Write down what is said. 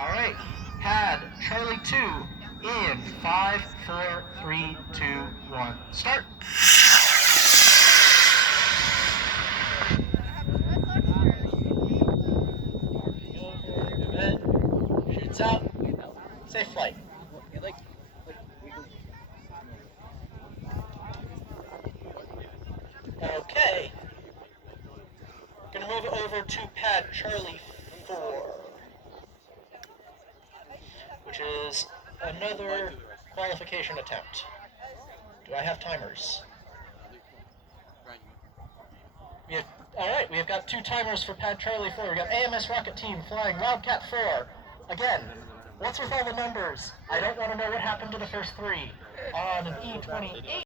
All right, pad Charlie 2 in 5, 4, 3, 2, 1, start. Shoots out. Safe flight. Okay. Gonna move over to pad Charlie 4, which is another qualification attempt. Do I have timers? Alright, we have got 2 timers for pad Charlie 4. We've got AMS Rocket Team flying Wildcat 4. Again, what's with all the numbers? I don't want to know what happened to the first 3. On an E28.